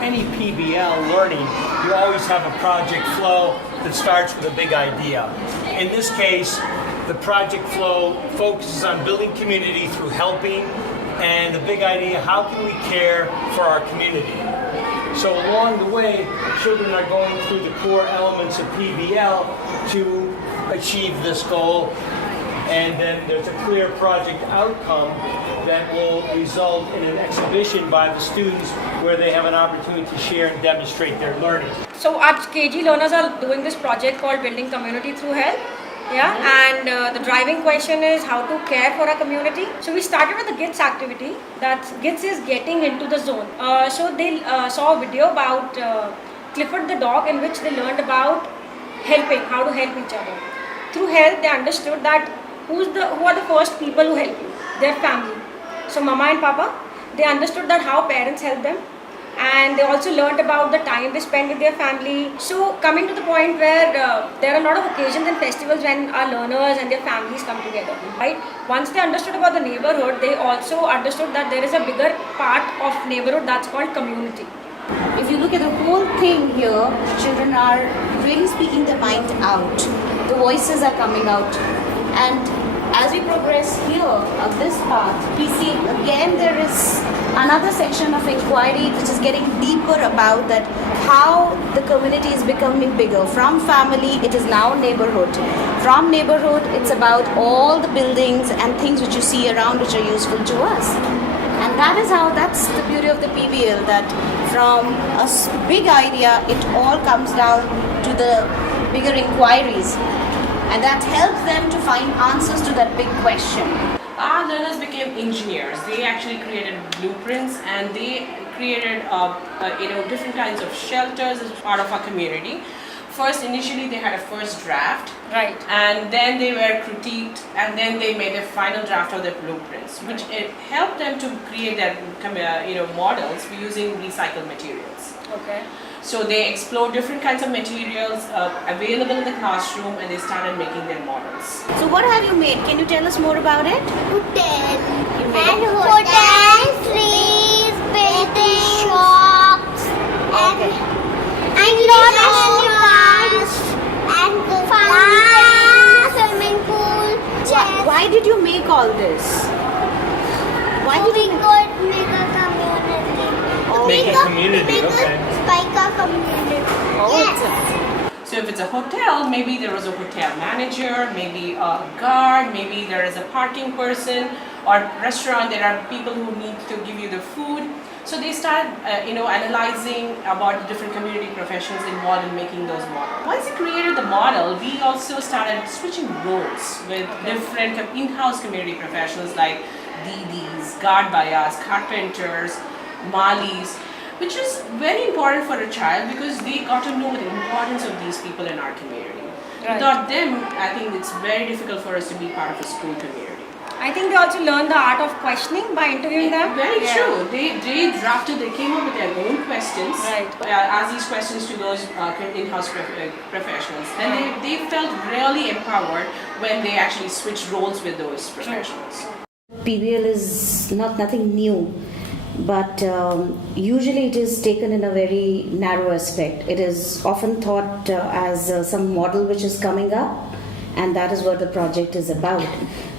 any PBL learning, you always have a project flow that starts with a big idea. In this case, the project flow focuses on building community through helping, and the big idea, how can we care for our community? So along the way, children are going through the core elements of PBL to achieve this goal, and then there's a clear project outcome that will result in an exhibition by the students where they have an opportunity to share and demonstrate their learning. So our KG learners are doing this project called Building Community Through Health. Yeah, and the driving question is how to care for our community. So we started with the GITS activity. That GITS is getting into the zone. So they saw a video about Clifford the dog, in which they learned about helping, how to help each other. Through health, they understood that who are the first people who help you? Their family. So mama and papa, they understood that how parents help them. And they also learned about the time they spend with their family. So coming to the point where there are a lot of occasions and festivals when our learners and their families come together, right? Once they understood about the neighborhood, they also understood that there is a bigger part of neighborhood that's called community. If you look at the whole thing here, children are really speaking their mind out. The voices are coming out. And as we progress here on this path, we see again there is another section of inquiry which is getting deeper about that how the community is becoming bigger. From family, it is now neighborhood. From neighborhood, it's about all the buildings and things which you see around which are useful to us. And that's the beauty of the PBL, that from a big idea, it all comes down to the bigger inquiries. And that helps them to find answers to that big question. Our learners became engineers. They actually created blueprints, and they created different kinds of shelters as part of our community. First, initially they had a first draft, right, and then they were critiqued, and then they made a final draft of their blueprints, which it helped them to create their models using recycled materials. Okay. So they explored different kinds of materials available in the classroom, and they started making their models. So what have you made? Can you tell us more about it? Hotel. And hotels, trees, buildings, shops, and lot of cars, and fun, swimming pool, chairs. Why did you make all this? Why did we you could make a community. Make a community, okay. Like a community. Yes. So if it's a hotel, maybe there was a hotel manager, maybe a guard, maybe there is a parking person, or restaurant, there are people who need to give you the food. So they started analyzing about the different community professionals involved in making those models. Once they created the model, we also started switching roles with different in-house community professionals like DDs, guard bayas, carpenters, malis, which is very important for a child because they got to know the importance of these people in our community. Right. Without them, I think it's very difficult for us to be part of a school community. I think they also learned the art of questioning by interviewing them. Very true. They came up with their own questions, right, asked these questions to those in-house professionals. And they felt really empowered when they actually switched roles with those professionals. PBL is nothing new, but usually it is taken in a very narrow aspect. It is often thought as some model which is coming up, and that is what the project is about.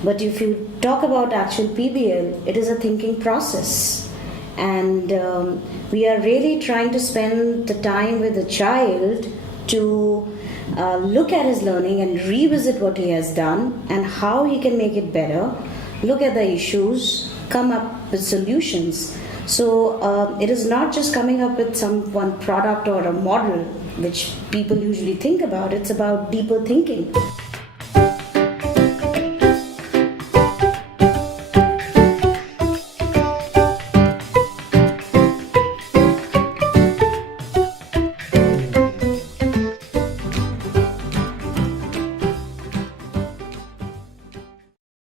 But if you talk about actual PBL, it is a thinking process, and we are really trying to spend the time with the child to look at his learning and revisit what he has done and how he can make it better, look at the issues, come up with solutions. So it is not just coming up with one product or a model which people usually think about, it's about deeper thinking.